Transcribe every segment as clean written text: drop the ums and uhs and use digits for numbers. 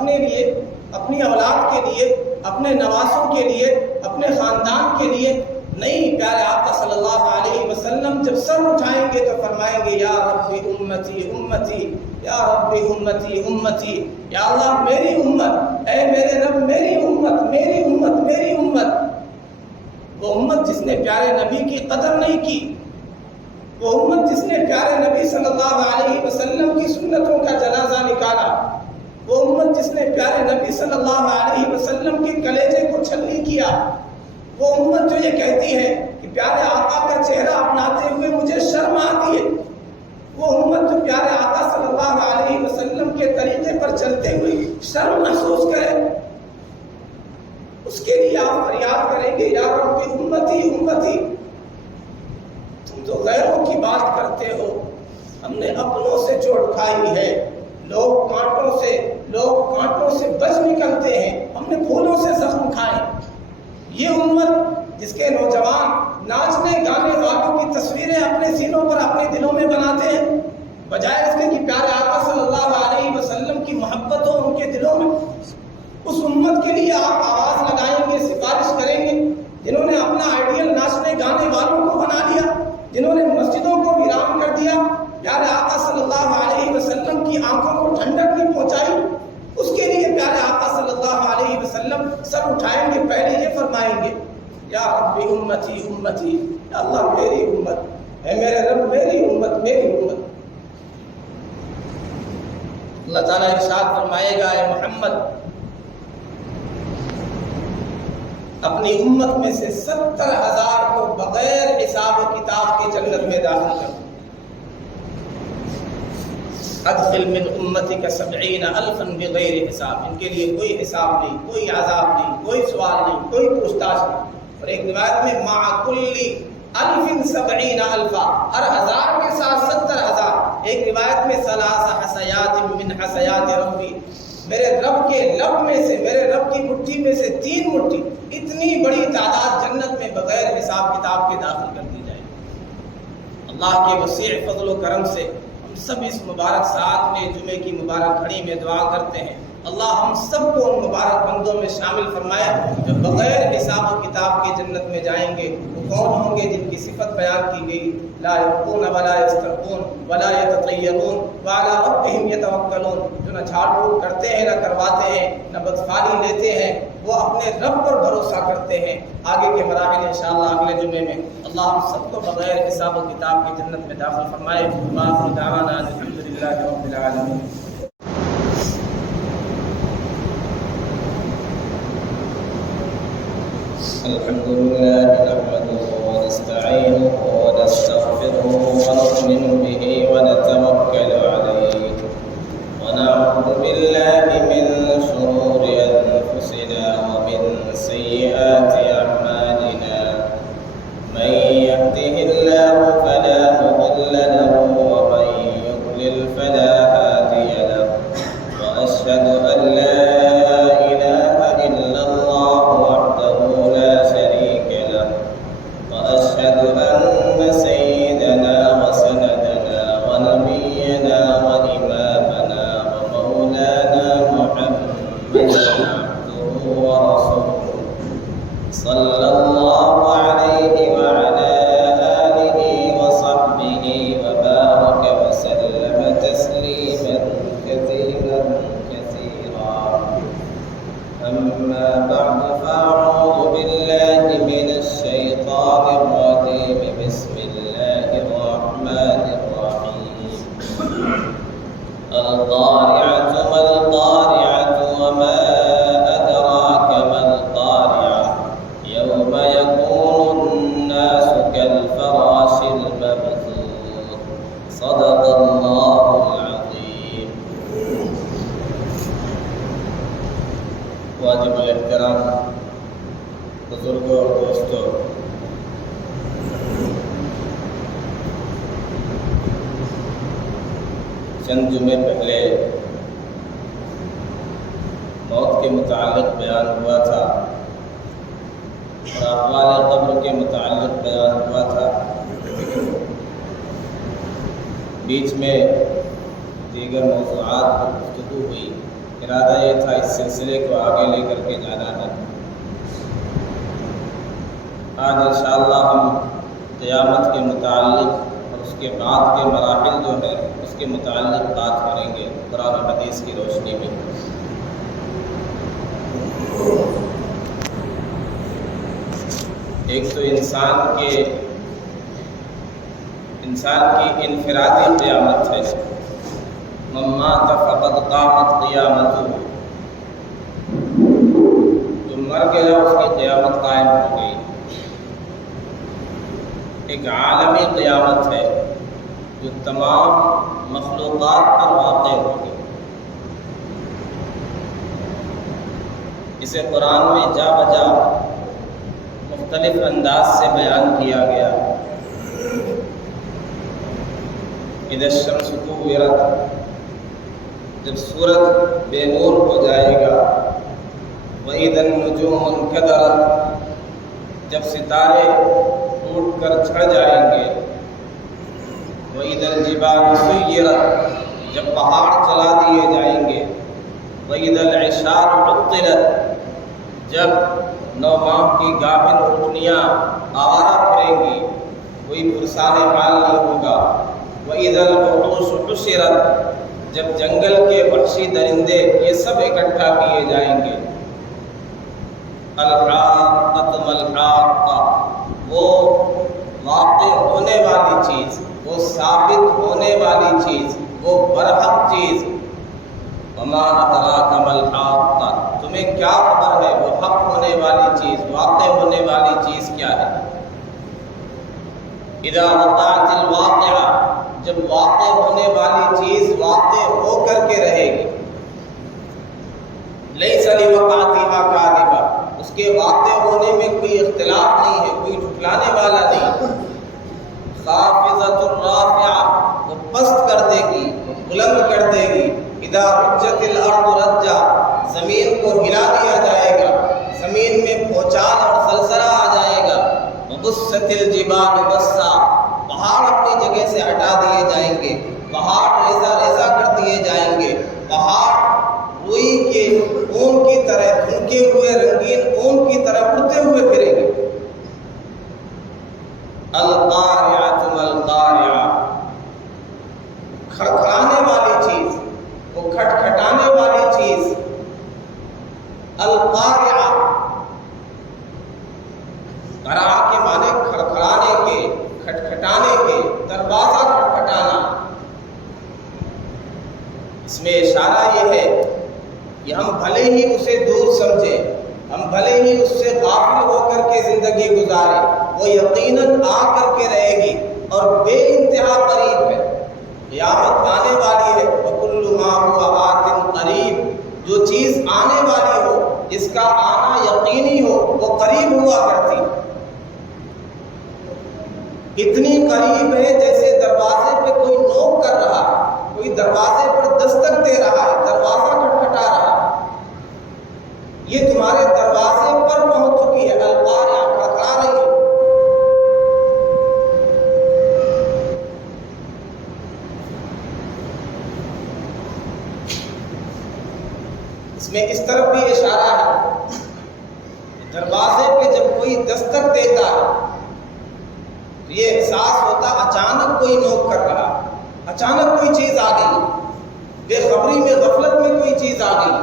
اپنے لیے، اپنی اولاد کے لیے، اپنے نواسوں کے لیے، اپنے خاندان کے لیے نہیں، پیارے آقا صلی اللہ علیہ وسلم جب سر اٹھائیں گے تو فرمائیں گے یا رب امتی امتی، یا رب امتی امتی، یا اللہ میری امت، اے میرے رب میری امت، میری امت، میری امت۔ وہ امت جس نے پیارے نبی کی قدر نہیں کی، وہ امت جس نے پیارے نبی صلی اللہ علیہ وسلم کی سنتوں کا جنازہ نکالا، وہ امت جس نے پیارے نبی صلی اللہ علیہ وسلم کے کلیجے کو چھلنی کیا، وہ امت جو یہ کہتی ہے کہ پیارے آقا کا چہرہ اپناتے ہوئے مجھے شرم آتی ہے، وہ امت جو پیارے آقا صلی اللہ علیہ وسلم کے طریقے پر چلتے ہوئے شرم محسوس کرے، اس کے لیے آپ فریاد کریں گے یا رب امتی امتی۔ تم تو غیروں کی بات کرتے ہو، ہم نے اپنوں سے چوٹ کھائی ہے، لوگ کانٹوں سے بچ نکلتے ہیں، ہم نے پھولوں سے زخم کھائے۔ یہ امت جس کے نوجوان ناچنے گانے والوں کی تصویریں اپنے سینوں پر، اپنے دلوں میں بناتے ہیں، بجائے اس کے کہ پیارے آقا صلی اللہ علیہ وسلم کی محبت ہو ان کے دلوں میں، اس امت کے لیے آپ آواز لگائیں گے، سفارش کریں گے جنہوں نے اپنا آئیڈیل ناچنے گانے والوں کو بنا لیا، جنہوں نے مسجدوں کو ویران کر دیا، پیارے آقا صلی اللہ علیہ وسلم کی آنکھوں کو ٹھنڈک نہیں پہنچائی، اس کے لیے پیارے آقا صلی اللہ علیہ وسلم سر اٹھائیں گے، پہلے یہ فرمائیں گے یا رب امتی امتی، یا اللہ میری امت، اے میرے رب میری امت، میری امت۔ اللہ تعالیٰ ارشاد فرمائے گا اے محمد اپنی امت میں سے 70,000 کو بغیر حساب و کتاب کے جنت میں داخل کر، ادخل من امتک 70,000 بغیر حساب، ان کے لیے کوئی حساب نہیں، کوئی عذاب نہیں، کوئی سوال نہیں، کوئی پوچھ تاچھ نہیں۔ اور ایک روایت میں مع کل 1070,000، ہر 1000 کے ساتھ 70,000۔ ایک روایت میں 3 حسیات من حسیات ربی، میرے رب کے لب میں سے، میرے رب کی مٹھی میں سے 3 مٹھی، اتنی بڑی تعداد جنت میں بغیر حساب کتاب کے داخل کر دی جائے گی۔ اللہ کے وسیع فضل و کرم سے ہم سب اس مبارک ساعت میں، جمعے کی مبارک گھڑی میں دعا کرتے ہیں اللہ ہم سب کو ان مبارک بندوں میں شامل فرمائے جو بغیر حساب و کتاب کے جنت میں جائیں گے۔ وہ کون ہوں گے؟ جن کی صفت بیان کی گئی، لا یبقون ولا یسترقون ولا یتطیرون وعلی ربہم یتوکلون، جو نہ جھاڑ پھوک کرتے ہیں، نہ کرواتے ہیں، نہ بدفعلی لیتے ہیں، وہ اپنے رب پر بھروسہ کرتے ہیں۔ آگے کے مراحل انشاءاللہ اگلے جمعے میں اللہ ہم سب کو بغیر حساب و کتاب کی جنت میں داخل فرمائے۔ وآخر دعوانا الحمدللہ رب العالمین۔ الحمد لله نحمده ونستعينه ونستغفره ونؤمن به ونتوكل عليه ونعوذ بالله من شرور أنفسنا ومن سيئات أعمالنا، من يهده الله فلا مضل له ومن يضلل فلا هادي له، وأشهد أن لا بزرگوں اور دوستوں، چند جمعے پہلے موت کے متعلق بیان ہوا تھا اور احوال قبر کے متعلق بیان ہوا تھا۔ بیچ میں دیگر موضوعات پر گفتگو ہوئی۔ ارادہ یہ تھا اس سلسلے کو آگے لے کر کے جانا تھا۔ آج انشاءاللہ ہم قیامت کے متعلق اور اس کے بعد کے مراحل جو ہے اس کے متعلق بات کریں گے قرآن و حدیث کی روشنی میں۔ ایک تو انسان کی انفرادی قیامت ہے، من مات فقد قامت قیامتہ، جو مر گیا اس کی قیامت قائم ہو گئی۔ ایک عالمی قیامت ہے جو تمام مخلوقات پر واقع ہوگی۔ اسے قرآن میں جا بجا مختلف انداز سے بیان کیا گیا۔ اذا الشمس كورت، جب سورج بے نور ہو جائے گا، وَإِذَا النُّجُومُ انكدرت، جب ستارے ٹوٹ کر جھڑ جائیں گے، وَإِذَا الْجِبَالُ سُيِّرَتْ، جب پہاڑ چلا دیے جائیں گے، وَإِذَا الْعِشَارُ عُطِّلَتْ، جب 9 ماہ کی گابن اونٹنیاں آوارہ پھریں گی، کوئی پرسان حال نہیں ہوگا، وَإِذَا الْوُحُوشُ حُشِرَتْ، جب جنگل کے وحشی درندے یہ سب اکٹھا کیے جائیں گے، الحاقۃ مَلْحَاقَۃ، وہ واقع ہونے والی چیز، وہ ثابت ہونے والی چیز، وہ برحق چیز، وما ادراک ما الحاقۃ، تمہیں کیا خبر ہے وہ حق ہونے والی چیز، واقع ہونے والی چیز کیا ہے؟ اذا وقعت الواقعہ، جب واقع ہونے والی چیز واقع ہو کر کے رہے گی، لیس لوقعتها کاذبہ، اس کے واقع ہونے میں کوئی اختلاف نہیں ہے، کوئی جھٹلانے والا نہیں۔ خافضۃ الرافعہ، وہ پست کر دے گی، وہ بلند کر دے گی۔ اذا رجت الارض رجا، زمین کو ہلا دیا جائے گا، زمین میں بھونچال اور زلزلہ آ جائے گا۔ وبست الجبال بسا، پہاڑ اپنی جگہ سے ہٹا دیے جائیں گے، پہاڑ ریزہ ریزہ کر دیے جائیں گے، پہاڑ روئی کے اون کی طرح دھنکے ہوئے رنگین اون کی طرح اڑتے ہوئے پھریں گے۔ القارعۃ ما القارعہ، کھڑکھڑانے والی چیز، وہ کھٹکھٹانے والی چیز، القارعہ، قرع کے معنی کھڑکھڑانے کے، کھٹکھٹانے کے، دروازہ کھٹکھٹانا۔ اس میں اشارہ یہ ہے کہ ہم بھلے ہی اسے دور سمجھیں، ہم بھلے ہی اس سے غافل ہو کر کے زندگی گزاریں، وہ یقیناً آ کر کے رہے گی اور بے انتہا قریب ہے۔ قیامت آنے والی ہے، وَكُلُّ مَا هُوَ آتٍ قریب، جو چیز آنے والی ہو، جس کا آنا یقینی ہو، وہ قریب ہوا کرتی، اتنی قریب ہے جیسے دروازے پہ کوئی نوک کر رہا ہے، کوئی دروازے پر دستک دے رہا ہے، دروازہ کھٹکھٹا رہا ہے، یہ تمہارے دروازے پر پہنچ چکی ہے، القارعہ، کھٹکھٹا رہی ہے۔ اس میں اس طرف بھی اشارہ ہے، دروازے پہ جب کوئی دستک دیتا ہے تو یہ احساس ہوتا اچانک کوئی نوک کر رہا، اچانک کوئی چیز آ گئی، بے خبری میں غفلت میں کوئی چیز آ گئی،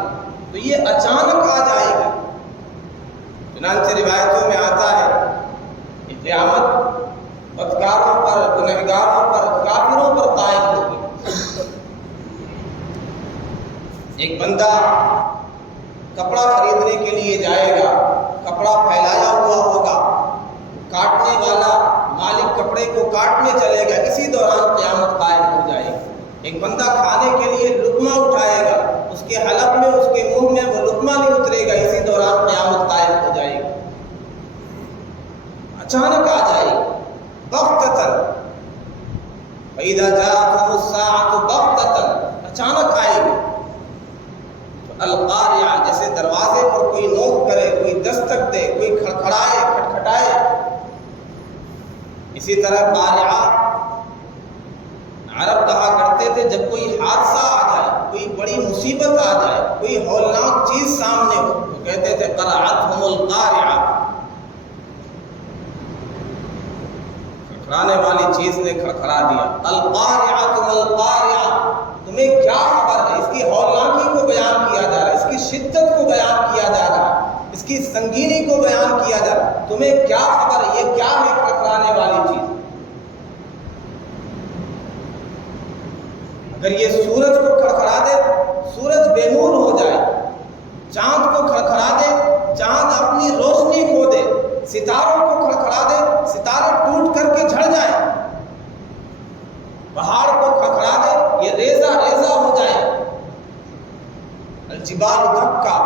تو یہ اچانک آ جائے گی۔ چنانچہ روایتوں میں آتا ہے کہ قیامت بدکاروں پر، گنہگاروں پر، کافروں پر قائم ہوگی۔ ایک بندہ کپڑا خریدنے کے لیے جائے گا، کپڑا پھیلایا ہوا ہوگا، کاٹنے والا مالک کپڑے کو کاٹنے چلے گا، اسی دوران قیامت قائم ہو جائے گی۔ ایک بندہ کھانے کے لیے لقمہ اٹھائے گا، اس کے حلق میں، اس کے منہ میں وہ لقمہ نہیں اترے گا، اسی دوران قیامت قائم ہو جائے گی، اچانک آ جائے گی، بغتۃ، فَإِذَا جَاءَتْهُمُ السَّاعَةُ بَغْتَةً، اچانک آئے گی۔ القارعہ، جیسے دروازے پر کوئی نوک کرے، کوئی دستک دے، کوئی کھڑکھڑائے، کھٹکھٹائے، اسی طرح قارعہ عرب کہا کرتے تھے جب کوئی حادثہ آ جائے، کوئی بڑی مصیبت آ جائے، کوئی ہولناک چیز سامنے ہو تو کہتے تھے قرعتہم القارعہ، کھڑکھڑانے والی چیز نے کھڑکھڑا دیا۔ القارعۃ القارعہ، تمہیں کیا خبر ہے؟ اس کی ہولناکی کو بیان کیا جا رہا ہے، اس کی شدت کو بیان کیا جا رہا ہے، اس کی سنگینی کو بیان کیا جا رہا ہے، تمہیں کیا خبر ہے یہ کیا ہے کھڑکھڑانے والی چیز؟ اگر یہ سورج کو کھڑکھڑا دے، سورج بے نور ہو جائے، چاند کو کھڑکھڑا دے، چاند اپنی روشنی کھو دے، ستاروں کو کھڑکھڑا دے، ستارے ٹوٹ کر کے جھڑ جائیں، پہاڑ کو کھڑکھڑا دے، یہ ریزہ ریزہ ہو جائے، الجبال دکا،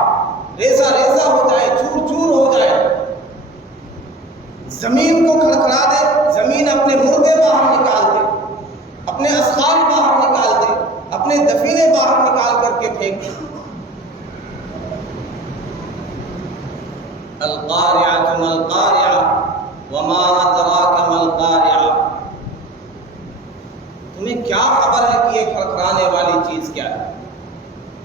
ریزہ ریزہ ہو جائے، چور چور ہو جائے، زمین کو کھڑکھڑا دے، زمین اپنے مردے باہر نکال دے، اپنے اسخال باہر نکال دے، اپنے دفینے باہر نکال کر کے پھینک دے۔ القارعۃ ما القارعہ وما ادراک ما القارعہ، تمہیں کیا خبر ہے کہ یہ کھڑکھڑانے والی چیز کیا ہے؟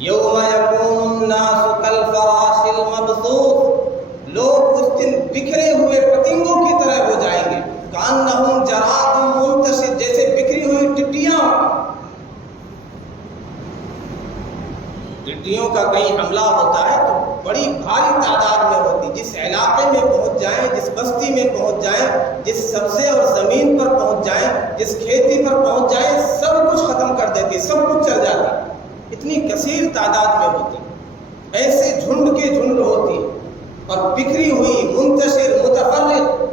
یوم یکون الناس کالفراش المبثوث، لوگ اس دن بکھرے ہوئے پتنگوں کی طرح ہو جائیں گے، کأنہم جراد منتشر، جیسے بکھری ہوئی ٹڈیاں۔ ٹڈیوں کا کہیں حملہ ہوتا ہے تو بڑی بھاری تعداد میں ہوتی، جس علاقے میں پہنچ جائیں، جس بستی میں پہنچ جائیں، جس سبزے اور زمین پر پہنچ جائیں، جس کھیتی پر پہنچ جائیں، سب کچھ ختم کر دیتی، سب کچھ چل جاتا، اتنی کثیر تعداد میں ہوتی، ایسے جھنڈ کے جھنڈ ہوتی اور بکھری ہوئی، منتشر، متفرق۔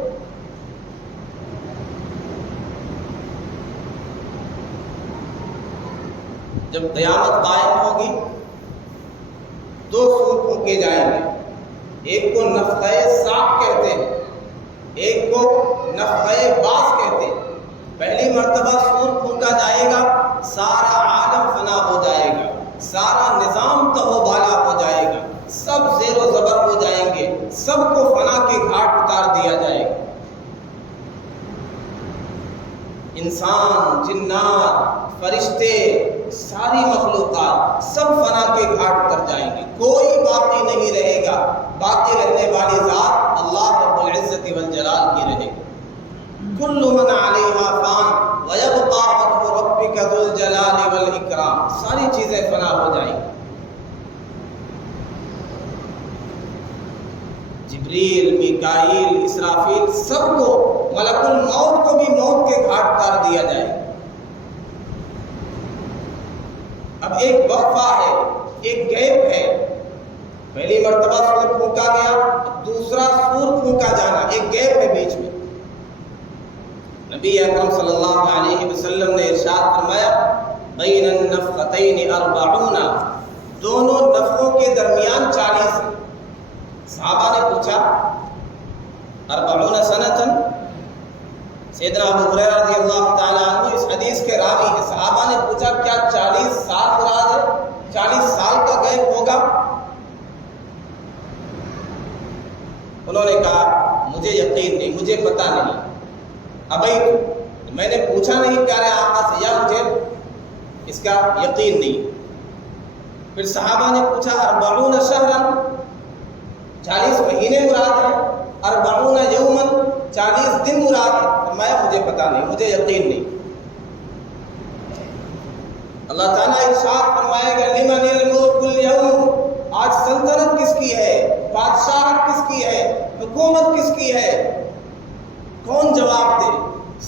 جب قیامت قائم ہوگی دو سور پھونکے جائیں گے، ایک کو نفخہ صاق کہتے ہیں، ایک کو نفخہ باس کہتے ہیں۔ پہلی مرتبہ سور پھونکا جائے گا، سارا عالم فنا ہو جائے گا، سارا نظام تہو بالا ہو جائے گا، سب زیر و زبر ہو جائیں گے، سب کو فنا کے گھاٹ اتار دیا جائے گا۔ انسان، جنات، فرشتے، ساری مخلوقات سب فنا کے گھاٹ اتر جائیں گے، کوئی باقی نہیں رہے گا، باقی رہنے والی ذات اللہ رب العزت والجلال کی رہے گی۔ کل من علیہا فان ویبقى وجہ ربک ذو الجلال والاکرام، ساری چیزیں فنا ہو جائیں گی۔ جبریل، میکائیل، اسرافیل، سب کو، ملک الموت کو بھی موت کے گھاٹ اتار دیا جائے گا۔ اب ایک وقفہ ہے، ایک گیپ ہے، پہلی مرتبہ سور پھونکا گیا، اب دوسرا سور پھونکا جانا، ایک گیپ ہے بیچ میں۔ نبی اکرم صلی اللہ علیہ وسلم نے ارشاد فرمایا بین النفختین 40، دونوں نفخوں کے درمیان 40 ہے۔ صحابہ نے پوچھا 40 سنۃ، سیدنا ابو ہریرہ رضی اللہ تعالیٰ عنہ اس حدیث کے راوی ہیں، صحابہ نے پوچھا کیا 40 سال مراد ہے، 40 سال کا گیپ ہوگا؟ انہوں نے کہا مجھے یقین نہیں، مجھے پتہ نہیں، ابھی میں نے پوچھا نہیں پیارے آقا سے، یا مجھے اس کا یقین نہیں۔ پھر صحابہ نے پوچھا 40 شہرا، 40 مہینے مراد ہے، 40 یوما، 40 دن مراد ہے؟ فرمایا مجھے پتہ نہیں، مجھے یقین نہیں۔ اللہ تعالیٰ ارشاد فرمائے گا لمن الملک اليوم، آج سلطنت کس کی ہے، بادشاہت کس کی ہے، حکومت کس کی ہے؟ کون جواب دے؟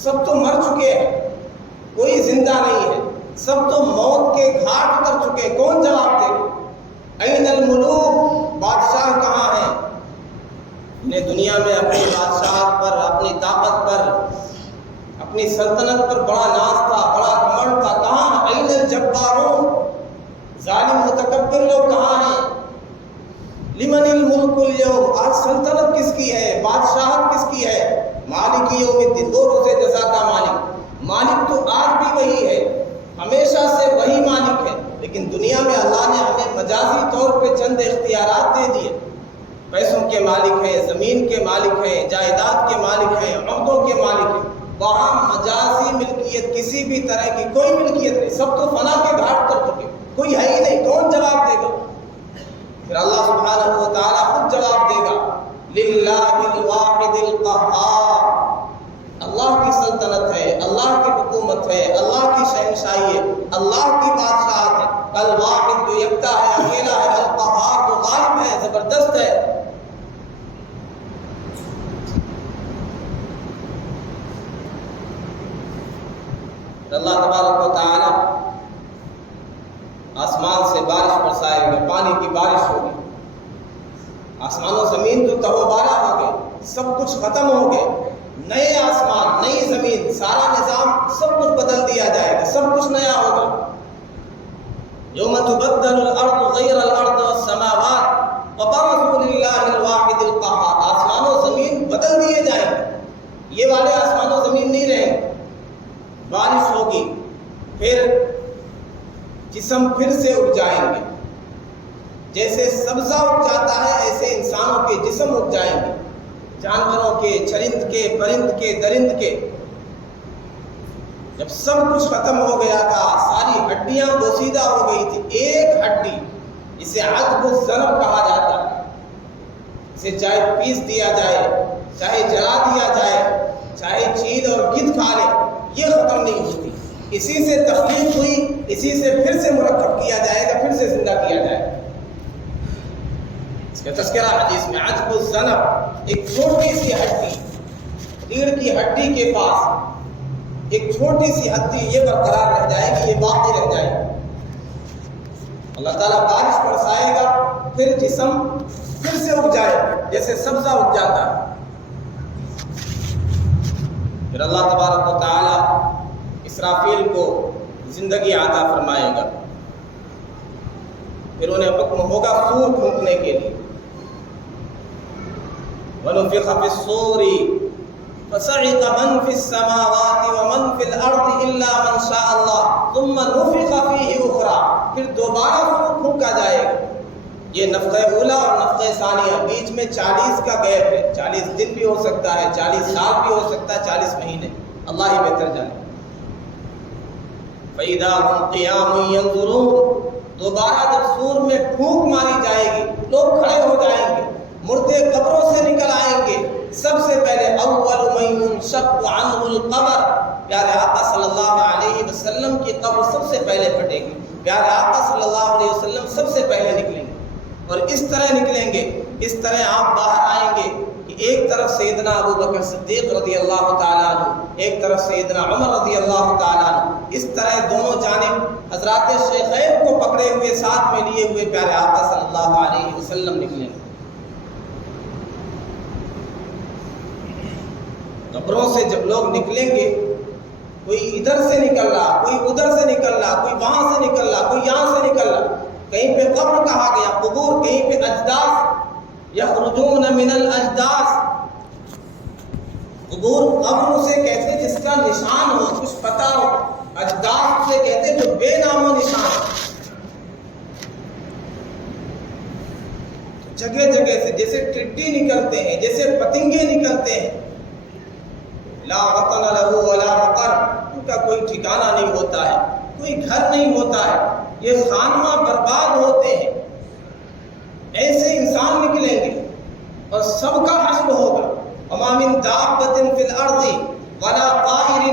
سب تو مر چکے ہیں، کوئی زندہ نہیں ہے، سب تو موت کے گھاٹ اتر چکے، کون جواب دے؟ این الملوک، بادشاہ کہاں ہیں؟ انہیں دنیا میں اپنی بادشاہت پر، اپنی طاقت پر، اپنی سلطنت پر بڑا ناز تھا، بڑا گھمنڈ تھا، کہاں؟ این الجبارون، ظالم متکبر لوگ کہاں ہیں؟ لمن الملک اليوم، آج سلطنت کس کی ہے، بادشاہت کس کی ہے؟ مالک یوم الدین، دو روزے جزا کا مالک۔ مالک تو آج بھی وہی ہے، ہمیشہ سے وہی مالک ہے، لیکن دنیا میں اللہ نے ہمیں مجازی طور پہ چند اختیارات دے دیے، پیسوں کے مالک ہیں، زمین کے مالک ہیں، جائیداد کے مالک ہیں، عہدوں کے مالک ہیں، وہاں مجازی ملکیت کسی بھی طرح کی کوئی ملکیت نہیں، سب تو فنا کے گھاٹ کر چکے، کوئی ہے ہی نہیں، کون جواب دے گا؟ پھر اللہ سبحانہ و تعالیٰ خود جواب دے گا، للہ الواحد القہار، اللہ کی سلطنت ہے، اللہ کی حکومت ہے، اللہ کی شہنشاہی ہے، اللہ کی بادشاہت ہے، الواحد جو یکتا ہے، اکیلا ہے، القہار جو غالب ہے، زبردست ہے۔ اللہ تبارک و تعالی آسمان سے بارش برسائے گا، پانی کی بارش ہوگی، آسمان و زمین تو تہو بالا ہو گئے، سب کچھ ختم ہو گئے، نئے آسمان نئی زمین، سارا نظام سب کچھ بدل دیا جائے گا، سب کچھ نیا ہوگا۔ یوم تبدل الارض غیر الارض والسماوات وبرزوا للہ الواحد القہار، آسمان و زمین بدل دیے جائیں گے، یہ والے آسمان و زمین نہیں رہیں گے، بارش ہوگی، پھر جسم پھر سے اٹھ جائیں گے، جیسے سبزہ اٹھ جاتا ہے ایسے انسانوں کے جسم اٹھ جائیں گے، جانوروں کے، چرند کے، پرند کے، درند کے۔ جب سب کچھ ختم ہو گیا تھا، ساری ہڈیاں بوسیدہ ہو گئی تھی، ایک ہڈی جسے عظم الذنب کہا جاتا ہے، اسے چاہے پیس دیا جائے، چاہے جلا دیا جائے، چاہے چیل اور گدھ کھا لے، یہ ختم نہیں ہوتی، اسی سے تخلیق ہوئی، اسی سے پھر سے مرکب کیا جائے گا، پھر سے زندہ کیا جائے گا۔ اس کا تذکرہ حدیث میں، عجب الذنب، ایک چھوٹی سی ہڈی، ریڑھ کی ہڈی کے پاس ایک چھوٹی سی ہڈی یہ برقرار رہ جائے گی، یہ باقی رہ جائے گی۔ اللہ تعالیٰ بارش برسائے گا، پھر جسم پھر سے اٹھ جائے گا، جیسے سبزہ اٹھ جاتا ہے۔ پھر اللہ تبارک و تعالیٰ اسرافیل کو زندگی عطا فرمائے گا، پھر انہیں حکم ہوگا سور پھونکنے کے لیے، وَنُفِخَ فِي الصُّورِ فَصَعِقَ مَنْ فِي السَّمَاوَاتِ وَمَنْ فِي الْأَرْضِ إِلَّا مَنْ شَاءَ اللَّهُ ثُمَّ نُفِخَ فِيهِ أُخْرَى، پھر دوبارہ سور پھونکا جائے گا۔ یہ نفخہ اولا اور نفخہ ثانیہ، بیچ میں 40 کا گیپ ہے، 40 دن بھی ہو سکتا ہے، 40 سال بھی ہو سکتا ہے، 40 مہینے، اللہ ہی بہتر جانے۔ فَإِذَا هُمْ قِيَامٌ يَنظُرُونَ، دوبارہ جب سور میں پھونک ماری جائے گی، لوگ کھڑے ہو جائیں گے، مردے قبروں سے نکل آئیں گے، سب سے پہلے اول من ينشق عنه القبر، پیارے آقا صلی اللہ علیہ وسلم کی قبر سب سے پہلے پھٹے گی، پیارے آقا صلی اللہ علیہ وسلم سب سے پہلے نکلیں گے، اور اس طرح نکلیں گے، اس طرح آپ باہر آئیں گے کہ ایک طرف سیدنا ابو بکر صدیق رضی اللہ تعالیٰ عنہ، ایک طرف سیدنا عمر رضی اللہ تعالیٰ عنہ، اس طرح دونوں جانب حضرات شیخین کو پکڑے ہوئے، ساتھ میں لیے ہوئے پیارے آقا صلی اللہ علیہ وسلم نکلیں گے۔ قبروں سے جب لوگ نکلیں گے، کوئی ادھر سے نکل رہا، کوئی ادھر سے نکل رہا، کوئی وہاں سے نکل رہا، کوئی یہاں سے نکل رہا، کہیں پہ قبر کہا گیا، قبور، کہیں پہ اجداث، یخرجون من الاجداث، قبور قبر اسے کہتے جس کا نشان ہو، کچھ پتا ہو، اجداث سے کہتے جو بے نام و نشان ہو، جگہ جگہ سے جیسے ٹڈی نکلتے ہیں، جیسے پتنگے نکلتے ہیں، لا وطن لہو ولا مقر، ان کا کوئی ٹھکانہ نہیں ہوتا ہے، کوئی گھر نہیں ہوتا ہے، یہ خانہ برباد ہوتے ہیں، ایسے انسان نکلیں گے اور سب کا حشر ہوگا۔ وما من دابۃ فی الارض ولا طائر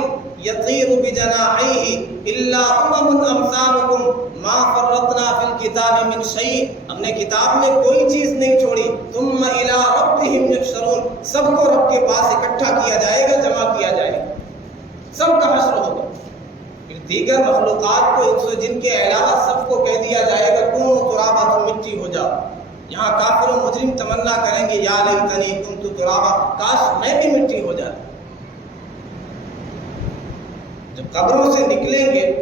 یطیر بجناحیہ الا امثالکم ما فرطنا فی الکتاب من شیء، ہم نے کتاب میں کوئی چیز نہیں چھوڑی، ثم الی ربہم یحشرون، سب کو رب کے پاس اکٹھا کیا جائے گا، جمع کیا جائے گا، سب کا حشر ہوگا۔ پھر دیگر مخلوقات کو انس و جن کے علاوہ سب کو کہہ دیا جائے گا کونوا ترابا، تم مٹی ہو جاؤ۔ یہاں کافر و مجرم تمنا کریں گے یا لیتنی کنت ترابا، کاش میں بھی مٹی ہو جاتا۔ جب قبروں سے نکلیں گے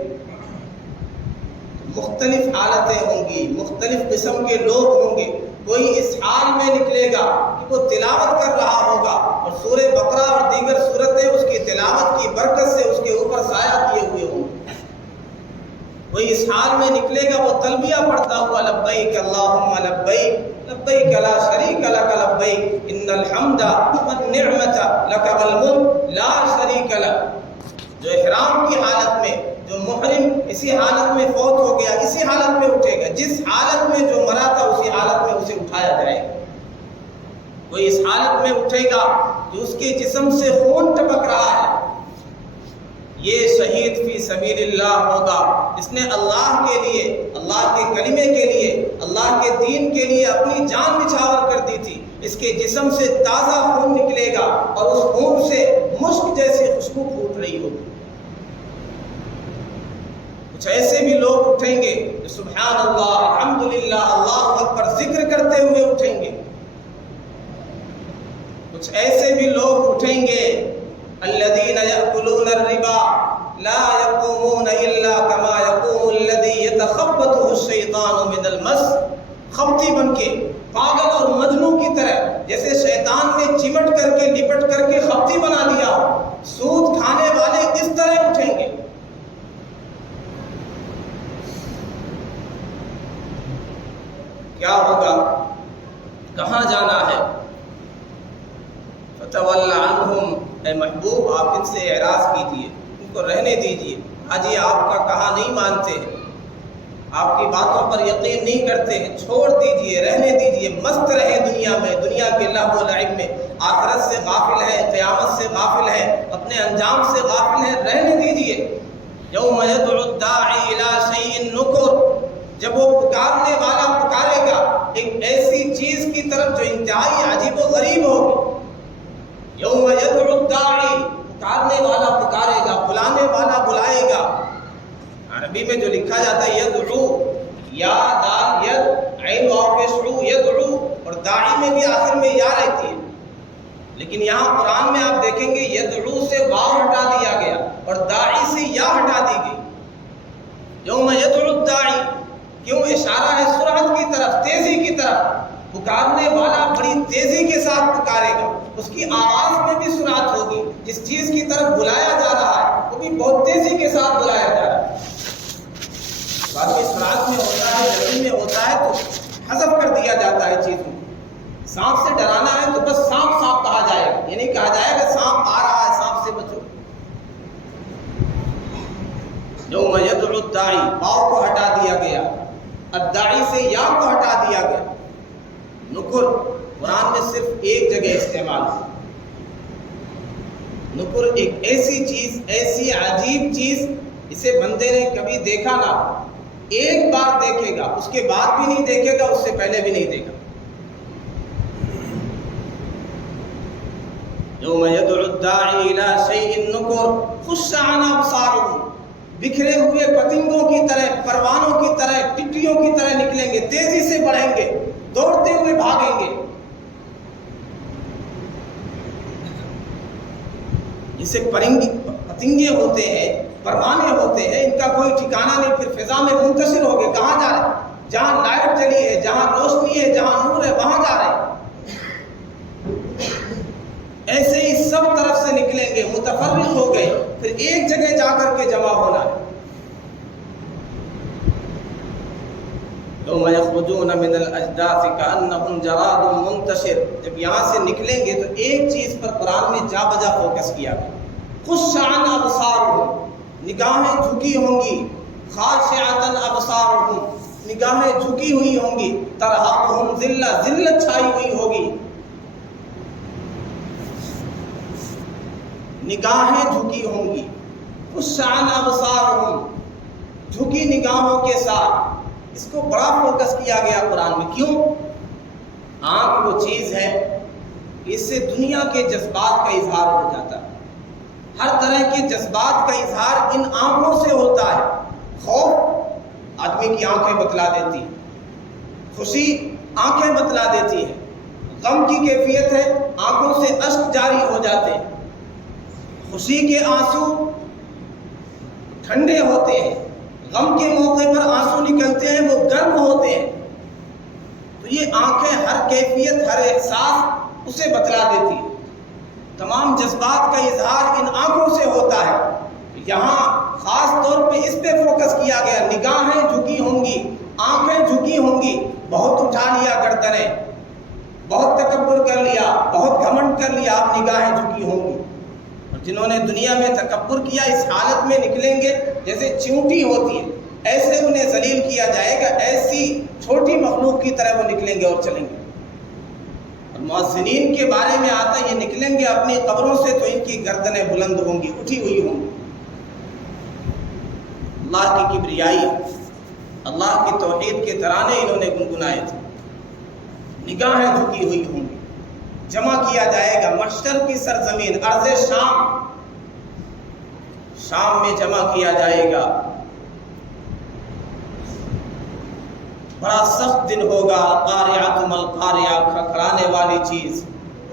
مختلف حالتیں ہوں گی، مختلف قسم کے لوگ ہوں گے، کوئی اس حال میں نکلے گا کہ وہ تلاوت کر رہا ہوگا اور سورہ بقرہ اور دیگر سورتیں اس کی تلاوت کی برکت سے اس کے اوپر سایہ کیے ہوئے ہوں گے، کوئی اس حال میں نکلے گا وہ تلبیہ پڑھتا ہوا لبیک اللہم لبیک لبیک لا شریک لک لبیک ان الحمد والنعمت لک والملک لا شریک لک۔ جو احرام کی حالت میں، جو محرم اسی حالت میں فوت ہو گیا، اسی حالت میں اٹھے گا، جس حالت میں جو مرا تھا اسی حالت میں اسے اٹھایا جائے گا۔ کوئی اس حالت میں اٹھے گا کہ اس کے جسم سے خون ٹپک رہا ہے، یہ شہید فی سبیل اللہ ہوگا۔ اس نے اللہ کے لیے، اللہ کے کلمے کے لیے، اللہ کے دین کے لیے اپنی جان نچھاور کر دی تھی۔ اس کے جسم سے تازہ خون نکلے گا اور اس خون سے مشک جیسی خوشبو پھوٹ رہی ہوگی۔ کچھ ایسے بھی لوگ اٹھیں گے جو سبحان اللہ، الحمدللہ، اللہ اکبر ذکر کرتے ہوئے اٹھیں گے۔ کچھ ایسے بھی لوگ اٹھیں گے الذین یأکلون الربا لا یقومون الا کما یقوم الذی یتخبطہ الشیطان من المس، خبطی بن کے، پاگل اور مجنوں کی طرح، جیسے شیطان نے چمٹ کر کے لپٹ کر کے خبطی بنا دیا ہو، سود کھانے والے اس طرح اٹھیں گے۔ کیا ہوگا؟ کہاں جانا ہے؟ فتول عنہم، اے محبوب آپ ان سے اعراض کیجیے، ان کو رہنے دیجیے۔ حاجی آپ کا کہا نہیں مانتے ہیں، آپ کی باتوں پر یقین نہیں کرتے ہیں، چھوڑ دیجیے، رہنے دیجیے، مست رہے دنیا میں، دنیا کے لہو و لعب میں، آخرت سے غافل ہے، قیامت سے غافل ہے، اپنے انجام سے غافل ہے، رہنے دیجیے۔ یوم یدعو الداعی الی شیء نکر، جب وہ پکارنے والا پکارے گا ایک ایسی چیز کی طرف جو انتہائی عجیب و غریب ہوگی۔ یوم یدعو الداعی، پکارنے والا پکارے گا، بلانے والا بلائے گا۔ عربی میں جو لکھا جاتا ہے یدعو، یا دال ید، عین واو پیش عو، یدعو، اور داعی میں بھی آخر میں یا رہتی ہے، لیکن یہاں قرآن میں آپ دیکھیں گے یدعو سے واو ہٹا دیا گیا اور داعی سے یا ہٹا دی گئی۔ یوم یدعو الداعی، کیوں؟ اشارہ ہے سرعت کی طرف، تیزی کی طرف۔ پکارنے والا بڑی تیزی کے ساتھ پکارے گا، اس کی آواز میں بھی سرعت ہوگی، جس چیز کی طرف بلایا جا رہا ہے وہ بھی بہت تیزی کے ساتھ بلایا جا رہا ہے۔ باقی سرعت میں ہوتا ہے، جلدی میں ہوتا ہے تو حذف کر دیا جاتا ہے چیزوں۔ سانپ سے ڈرانا ہے تو بس سانپ سانپ کہا جائے گا، یہ نہیں کہا جائے گا سانپ آ رہا ہے، سانپ سے بچو۔ یوم یدعو الداعی، واو کو ہٹا دیا گیا، الداعی سے یا کو ہٹا دیا گیا۔ نکر قرآن میں صرف ایک جگہ استعمال ہے۔ نکر ایک ایسی چیز، ایسی عجیب چیز، اسے بندے نے کبھی دیکھا نہ ہو، ایک بار دیکھے گا، اس کے بعد بھی نہیں دیکھے گا، اس سے پہلے بھی نہیں دیکھا۔ یوم یدعو الداعی الی شیء نکر خش عن ابصارہم، بکھرے ہوئے پتنگوں کی طرح، پروانوں کی طرح، ٹٹیوں کی طرح نکلیں گے، تیزی سے بڑھیں گے، دوڑتے ہوئے بھاگیں گے۔ جسے پتنگے ہوتے ہیں، پروانے ہوتے ہیں، ان کا کوئی ٹھکانہ نہیں، پھر فضا میں منتشر ہو گئے، کہاں جا رہے ہیں؟ جہاں لائٹ چلی ہے، جہاں روشنی ہے، جہاں نور ہے، وہاں جا رہے ہیں۔ ایسے ہی سب طرف سے نکلیں گے، متفرق ہو گئے، پھر ایک جگہ جا کر کے جمع ہونا ہے۔ یوم یخرجون من الاجداث کأنہم جراد منتشر، جب یہاں سے نکلیں گے تو ایک چیز پر قرآن میں جا بجا فوکس کیا گیا، خش عن ابصارہم، نگاہیں جھکی ہوں گی، خاشعۃ ابصارہم، نگاہیں جھکی ہوئی ہوں گی، ترہقہم ذلہ، ذلت چھائی ہوئی ہوگی، نگاہیں جھکی ہوں گی، خش عن ابصارہم، جھکی نگاہوں کے ساتھ۔ اس کو بڑا فوکس کیا گیا قرآن میں، کیوں؟ آنکھ وہ چیز ہے، اس سے دنیا کے جذبات کا اظہار ہو جاتا ہے، ہر طرح کے جذبات کا اظہار ان آنکھوں سے ہوتا ہے۔ خوف آدمی کی آنکھیں بتلا دیتی ہیں، خوشی آنکھیں بتلا دیتی ہیں، غم کی کیفیت ہے آنکھوں سے اشک جاری ہو جاتے ہیں، خوشی کے آنسو ٹھنڈے ہوتے ہیں، غم کے موقع پر آنسو نکلتے ہیں وہ گرم ہوتے ہیں۔ تو یہ آنکھیں ہر کیفیت، ہر احساس اسے بتلا دیتی ہیں، تمام جذبات کا اظہار ان آنکھوں سے ہوتا ہے۔ یہاں خاص طور پہ اس پہ فوکس کیا گیا، نگاہیں جھکی ہوں گی، آنکھیں جھکی ہوں گی، بہت اٹھا لیا گردنیں، بہت تکبر کر لیا، بہت گھمنڈ کر لیا، اب نگاہیں جھکی ہوں گی۔ اور جنہوں نے دنیا میں تکبر کیا اس حالت میں نکلیں گے جیسے چیونٹی ہوتی ہے، ایسے انہیں ذلیل کیا جائے گا، ایسی چھوٹی مخلوق کی طرح وہ نکلیں گے اور چلیں گے۔ اور مؤذنین کے بارے میں آتا ہے یہ نکلیں گے اپنی قبروں سے تو ان کی گردنیں بلند ہوں گی، اٹھی ہوئی ہوں گی۔ اللہ کی کبریائی، اللہ کی توحید کے ترانے انہوں نے گنگنائے تھے۔ نگاہیں جھکی ہوئی ہوں گی، جمع کیا جائے گا محشر کی سرزمین ارض شام میں جمع کیا جائے گا۔ بڑا سخت دن ہوگا، القاریہ ما القاریہ، کھکھرانے والی چیز،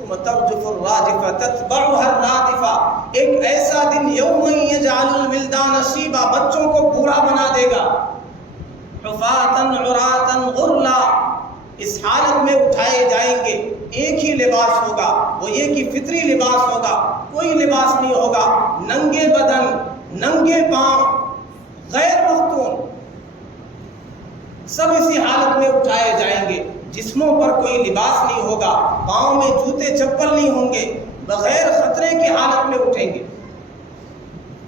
ترجف الراجفہ تتبعها الرادفہ، ایک ایسا دن یوم یجعل الولدان شیبا، بچوں کو بوڑھا بنا دے گا، حفاتا عراتا غرلا، اس حالت میں اٹھائے جائیں گے، ایک ہی لباس ہوگا، وہ یہ کہ فطری لباس ہوگا، کوئی لباس نہیں ہوگا، ننگے بدن، ننگے پاؤں، غیر مختون، سب اسی حالت میں اٹھائے جائیں گے، جسموں پر کوئی لباس نہیں ہوگا، پاؤں میں جوتے چپل نہیں ہوں گے، بغیر خطرے کی حالت میں اٹھیں گے۔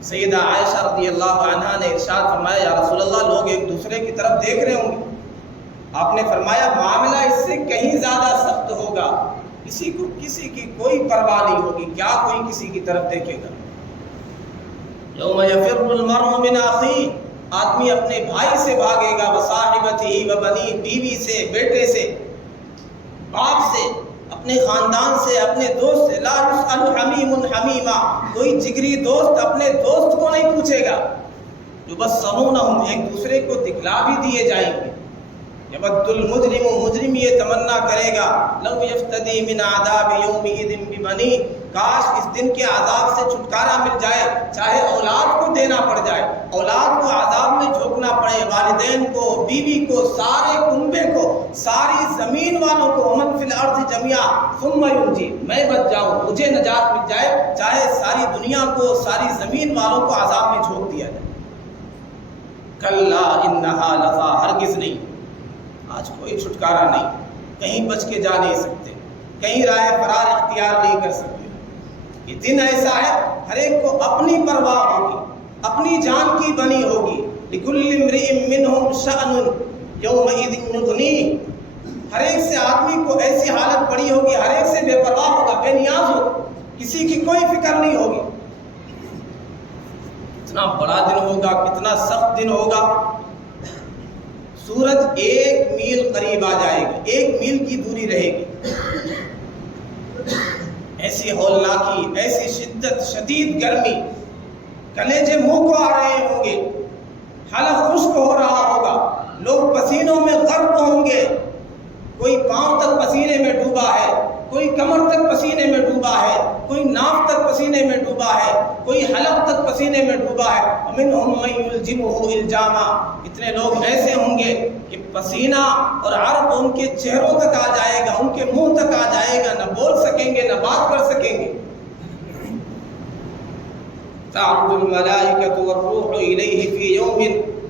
سیدہ عائشہ رضی اللہ عنہا نے ارشاد فرمایا، یا رسول اللہ، لوگ ایک دوسرے کی طرف دیکھ رہے ہوں گے۔ آپ نے فرمایا معاملہ اس سے کہیں زیادہ سخت ہوگا، کسی کو کسی کی کوئی پرواہ نہیں ہوگی، کیا کوئی کسی کی طرف دیکھے گا؟ یوم یفر المرء من اخیہ، آدمی اپنے بھائی سے بھاگے گا، وصاحبتہ وبنیہ، بیوی سے، بیٹے سے، باپ سے، اپنے خاندان سے، اپنے دوست سے۔ لا یسأل حمیم حمیما، کوئی جگری دوست اپنے دوست کو نہیں پوچھے گا۔ یبصرونہم، ایک دوسرے کو دکھلا بھی دیے جائیں گے۔ یود المجرم، مجرم یہ تمنا کرے گا، لو یفتدی من عذاب یومئذ ببنیہ، کاش اس دن کے عذاب سے چھٹکارا مل جائے، چاہے اولاد کو دینا پڑ جائے، اولاد کو عذاب میں جھونکنا پڑے، والدین کو، بیوی کو، سارے کنبے کو، ساری زمین والوں کو، ومن فی الارض جميعا ثم ینجی، میں بچ جاؤں، مجھے نجات مل جائے، چاہے ساری دنیا کو، ساری زمین والوں کو عذاب میں جھونک دیا جائے۔ کلا انہا لظی، ہرگز نہیں، آج کوئی چھٹکارا نہیں، کہیں بچ کے جا نہیں سکتے، کہیں راہ فرار اختیار نہیں کر سکتے۔ یہ دن ایسا ہے ہر ایک کو اپنی پرواہ ہوگی، اپنی جان کی بنی ہوگی۔ لکل امرئ منہم شأن یومئذ یغنیہ، ہر ایک سے آدمی کو ایسی حالت پڑی ہوگی، ہر ایک سے بے پرواہ ہوگا، بے نیاز ہوگا، کسی کی کوئی فکر نہیں ہوگی۔ کتنا بڑا دن ہوگا، کتنا سخت دن ہوگا۔ سورج 1 میل قریب آ جائے گا، 1 میل کی دوری رہے گی، ایسی ہولناکی، ایسی شدت، شدید گرمی، کلیجے منہ کو آ رہے ہوں گے، حلق خشک ہو رہا ہوگا، لوگ پسینوں میں غرق ہوں گے، کوئی پاؤں تک پسینے میں ڈوبا ہے، کوئی کمر تک پسینے میں ڈوبا ہے، کوئی ناف تک پسینے میں ڈوبا ہے، کوئی حلق تک پسینے میں ڈوبا ہے۔ ومنہم من یلجمہ الجاما، اتنے لوگ ایسے ہوں گے کہ پسینہ اور عرق ان کے چہروں تک آ جائے گا، ان کے منہ تک آ جائے گا، نہ بول سکیں گے، نہ بات کر سکیں گے۔ تعرج الملائکۃ والروح الیہ فی یوم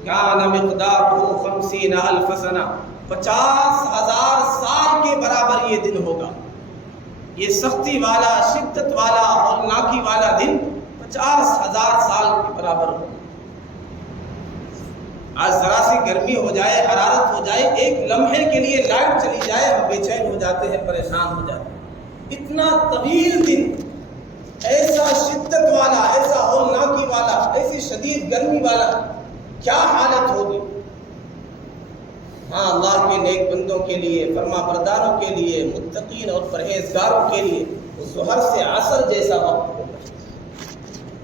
کان مقدارہ 50,000 سنہ، 50,000 سال کے برابر یہ دن ہوگا۔ یہ سختی والا، شدت والا، ہولناکی والا دن 50,000 سال کے برابر ہوگا۔ آج ذرا سی گرمی ہو جائے، حرارت ہو جائے، ایک لمحے کے لیے لائٹ چلی جائے، ہم بے چین ہو جاتے ہیں، پریشان ہو جاتے ہیں۔ اتنا طویل دن، ایسا شدت والا، ایسا ہولناکی والا، ایسی شدید گرمی والا، کیا حالت ہوگی؟ ہاں، اللہ کے نیک بندوں کے لیے، فرما برداروں کے لیے، متقین اور پرہیزگاروں کے لیے وہ ظہر سے عصر جیسا وقت ہوگا،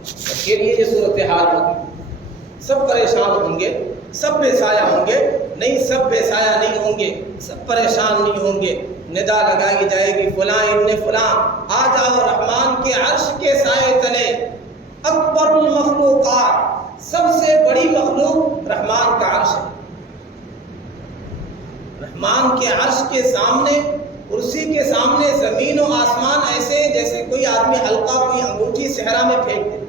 اس کے لیے یہ صورتحال ہوگی۔ سب پریشان ہوں گے، سب بے سایہ ہوں گے، نہیں سب بے سایہ نہیں ہوں گے، سب پریشان نہیں ہوں گے۔ ندا لگائی جائے گی، فلاں ابن فلاں آ جاؤ رحمان کے عرش کے سائے تلے، اکبر المخلوقات، سب سے بڑی مخلوق رحمان کا عرش ہے۔ رحمان کے عرش کے سامنے، کرسی کے سامنے زمین و آسمان ایسے جیسے کوئی آدمی حلقہ، کوئی انگوٹھی صحرا میں پھینک دے۔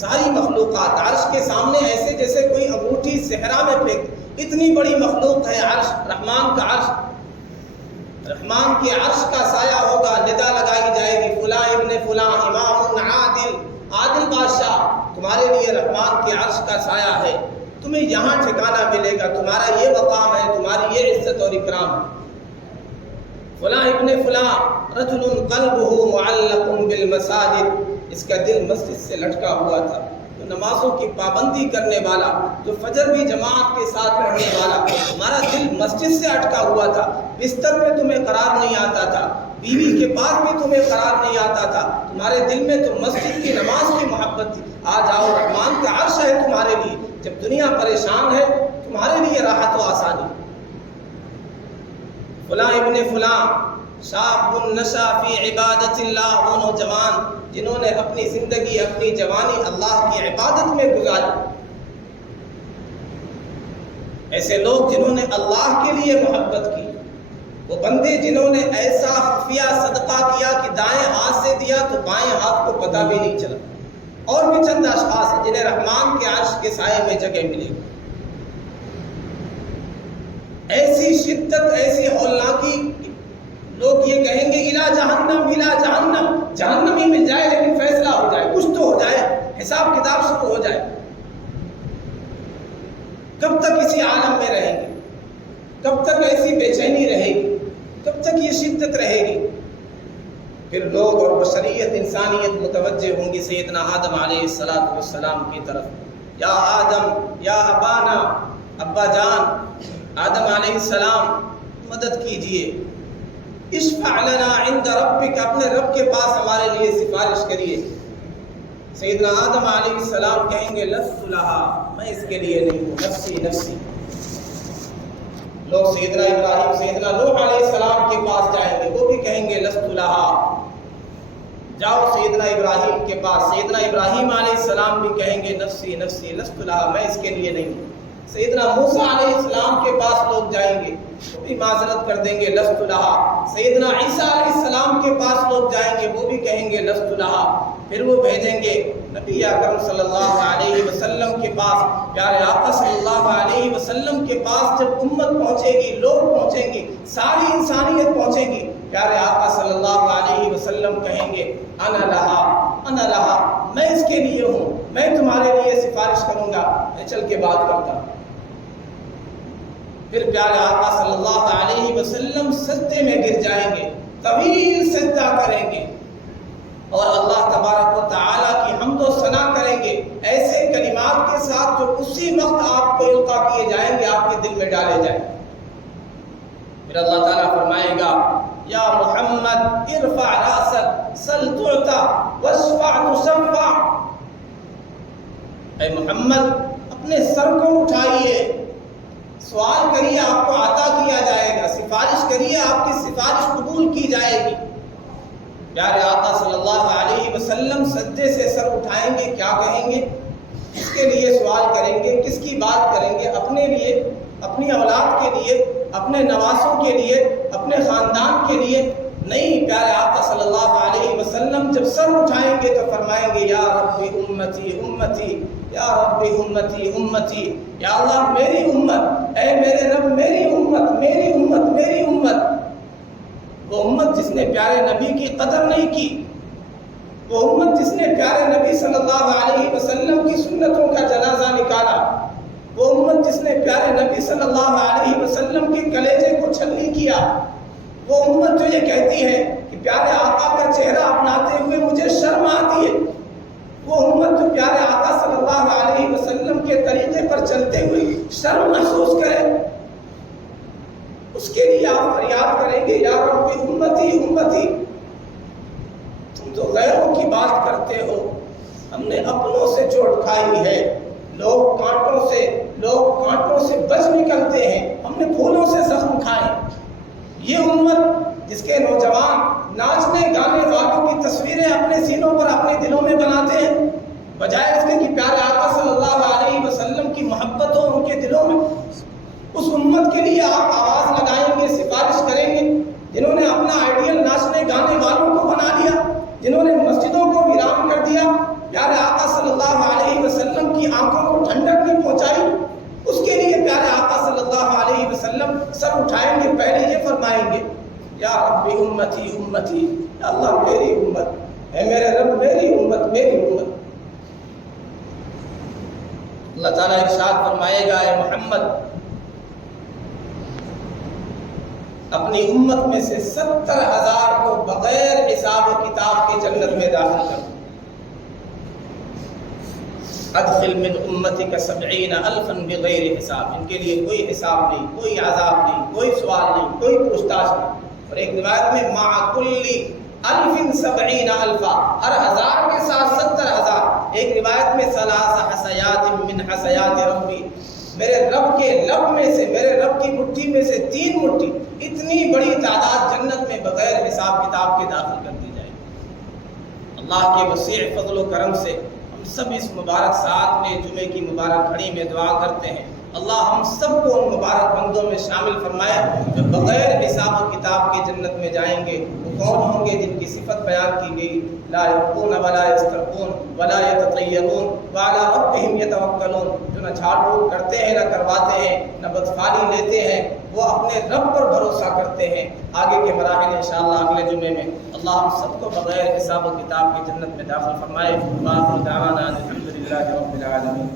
ساری مخلوقات عرش کے سامنے ایسے جیسے کوئی انگوٹھی صحرا میں پھینک، اتنی بڑی مخلوق ہے عرش، رحمان کا عرش، رحمان کے عرش کا سایہ ہوگا، ندا لگائی جائے گی، فلاں ابن فلاں امام عادل، عادل بادشاہ، تمہارے لیے رحمان کے عرش کا سایہ ہے، تمہیں یہاں ٹھکانہ ملے گا، تمہارا یہ مقام ہے، تمہاری یہ عزت اور اکرام ہے۔ فلاں ابن فلاں رجل قلبہ معلق بالمساجد، اس کا دل مسجد سے لٹکا ہوا تھا، جو نمازوں کی پابندی کرنے والا، جو فجر بھی جماعت کے ساتھ پڑھنے والا، تمہارا دل مسجد سے اٹکا ہوا تھا، بستر پہ تمہیں قرار نہیں آتا تھا، بیوی کے پاس بھی تمہیں قرار نہیں آتا تھا، تمہارے دل میں تو مسجد کی نماز کی محبت تھی، آج آؤ رحمان کا عرش ہے تمہارے لیے، جب دنیا پریشان ہے تمہارے لیے راحت و آسانی۔ فلاں ابن فلاں شاب نشا فی عبادت اللہ، وہ نوجوان جنہوں نے اپنی زندگی، اپنی جوانی اللہ کی عبادت میں گزاری، ایسے لوگ جنہوں نے اللہ کے لیے محبت کی، وہ بندے جنہوں نے ایسا خفیہ صدقہ کیا کہ دائیں ہاتھ سے دیا تو بائیں ہاتھ کو پتہ بھی نہیں چلا۔ اور بھی چند اشخاص ہیں جنہیں رحمان کے عرش کے سائے میں جگہ ملی، ایسی شدت، ایسی ہولناکی، لوگ یہ کہیں گے الا جہنم، الا جہنم، جہنم ہی مل جائے لیکن فیصلہ ہو جائے، کچھ تو ہو جائے، حساب کتاب شروع ہو جائے۔ کب تک اسی عالم میں رہیں گے؟ کب تک ایسی بے چینی رہے گی؟ کب تک یہ شدت رہے گی؟ پھر لوگ اور بشریت، انسانیت متوجہ ہوں گی سیدنا آدم علیہ السلام کی طرف، یا آدم یا ابانا، ابا جان آدم علیہ السلام مدد کیجئے، اشفع لنا عند ربک، اپنے رب کے پاس ہمارے لیے سفارش کریے۔ سیدنا آدم علیہ السلام کہیں گے لست لہا، میں اس کے لیے نہیں ہوں، نفسی نفسی۔ لوگ سیدنا ابراہیم، سیدنا نوح علیہ السلام کے پاس جائیں گے، وہ بھی کہیں گے لست لہا، جاؤ سیدنا ابراہیم کے پاس۔ سیدنا ابراہیم علیہ السلام بھی کہیں گے نفسی نفسی لست لہا، میں اس کے لیے نہیں ہوں۔ سیدنا موسیٰ علیہ السلام کے پاس لوگ جائیں گے، وہ بھی معذرت کر دیں گے لست لہا۔ سیدنا عیسیٰ علیہ السلام کے پاس لوگ جائیں گے، وہ بھی کہیں گے لست لہا۔ پھر وہ بھیجیں گے نبی اکرم صلی اللہ علیہ وسلم کے پاس، پیارے آقا صلی اللہ علیہ وسلم کے پاس جب امت پہنچے گی، لوگ پہنچیں گے، ساری انسانیت پہنچے گی، پیارے آقا صلی اللہ علیہ وسلم کہیں گے انا لہا، انا لہا، میں اس کے لیے ہوں، میں تمہارے لیے سفارش کروں گا، میں چل کے بات کرتا ہوں۔ پھر پیارے آقا صلی اللہ علیہ وسلم سجدے میں گر جائیں گے، طویل سجدہ کریں گے، اور اللہ تبارک و تعالیٰ کی حمد و ثنا کریں گے ایسے کلمات کے ساتھ جو اسی وقت آپ کو القا کیے جائیں گے، آپ کے دل میں ڈالے جائیں گے۔ پھر اللہ تعالیٰ فرمائے گا یا محمد ارفع راسک سل تعطا واشفع تشفع، اے محمد اپنے سر کو اٹھائیے، سوال کریے آپ کو عطا کیا جائے گا، سفارش کریے آپ کی سفارش قبول کی جائے گی۔ پیارے آقا صلی اللہ علیہ وسلم سجدے سے سر اٹھائیں گے، کیا کہیں گے؟ کس کے لیے سوال کریں گے؟ کس کی بات کریں گے؟ اپنے لیے، اپنی اولاد کے لیے، اپنے نواسوں کے لیے، اپنے خاندان کے لیے نہیں۔ پیارے آقا صلی اللہ علیہ وسلم جب سر اٹھائیں گے تو فرمائیں گے یا رب امتی امتی، یا رب امتی امتی، یا اللہ میری امت، اے میرے رب میری امت، میری امت، میری امت۔ وہ امت جس نے پیارے نبی کی قدر نہیں کی، وہ امت جس نے پیارے نبی صلی اللہ علیہ وسلم کی سنتوں کا جنازہ نکالا، وہ امت جس نے پیارے نبی صلی اللہ علیہ وسلم کے کلیجے کو چھلنی کیا، وہ امت جو یہ کہتی ہے کہ پیارے آقا کا چہرہ اپناتے ہوئے مجھے شرم آتی ہے، وہ امت جو پیارے آقا صلی اللہ علیہ وسلم کے طریقے پر چلتے ہوئے شرم محسوس کرے، اس کے لیے آپ فریاد کریں گے یا رب امتی امتی۔ تم تو غیروں کی بات کرتے ہو، ہم نے اپنوں سے چوٹ کھائی ہے، لوگ کانٹوں سے بچ نکلتے ہیں، ہم نے پھولوں سے زخم کھائے۔ یہ امت جس کے نوجوان ناچنے گانے والوں کی تصویریں اپنے سینوں پر، اپنے دلوں میں بناتے ہیں، بجائے اس کے کہ پیارے آقا صلی اللہ علیہ وسلم کی محبت ہو ان کے دلوں میں، اس امت کے لیے آپ آواز لگائیں گے، سفارش کریں گے، جنہوں نے اپنا آئیڈیل ناچنے گانے والوں کو بنا لیا، جنہوں نے مسجدوں کو ویران کر دیا۔ پیارے آقا صلی اللہ علیہ وسلم سر اٹھائیں گے پہلے یہ فرمائیں گے یا رب امتی امتی، یا اللہ میری امت، اے میرے رب میری امت میری امت۔ اللہ تعالیٰ ارشاد فرمائے گا اے محمد اپنی امت میں سے 70,000 کو بغیر حساب و کتاب کے جنت میں داخل کر، ادخل من امتک 70,000 بغیر حساب، ان کے لیے کوئی حساب نہیں، کوئی عذاب نہیں، کوئی سوال نہیں، کوئی پوچھ تاچھ نہیں۔ اور ایک روایت میں مع کل 1070,000، ہر 1000 کے ساتھ 70,000۔ ایک روایت میں 3 حسیات من حسیات ربی، میرے رب کے لب میں سے، میرے رب کی مٹھی میں سے 3 مٹھی، اتنی بڑی تعداد جنت میں بغیر حساب کتاب کے داخل کر دی جائے۔ اللہ کے وسیع فضل و کرم سے ہم سب اس مبارک ساعت میں جمعے کی مبارک گھڑی میں دعا کرتے ہیں اللہ ہم سب کو ان مبارک بندوں میں شامل فرمائے جو بغیر حساب و کتاب کے جنت میں جائیں گے۔ وہ کون ہوں گے جن کی صفت بیان کی گئی، لا یرقون ولا یسترقون ولا یتطیرون وعلی ربہم یتوکلون، جو نہ جھاڑ پھوک کرتے ہیں نہ کرواتے ہیں نہ بدفعلی لیتے ہیں، وہ اپنے رب پر بھروسہ کرتے ہیں۔ آگے کے مراحل انشاءاللہ اگلے جمعے میں اللہ ہم سب کو بغیر حساب و کتاب کی جنت میں داخل فرمائے۔ وآخر دعوانا الحمدللہ رب العالمین۔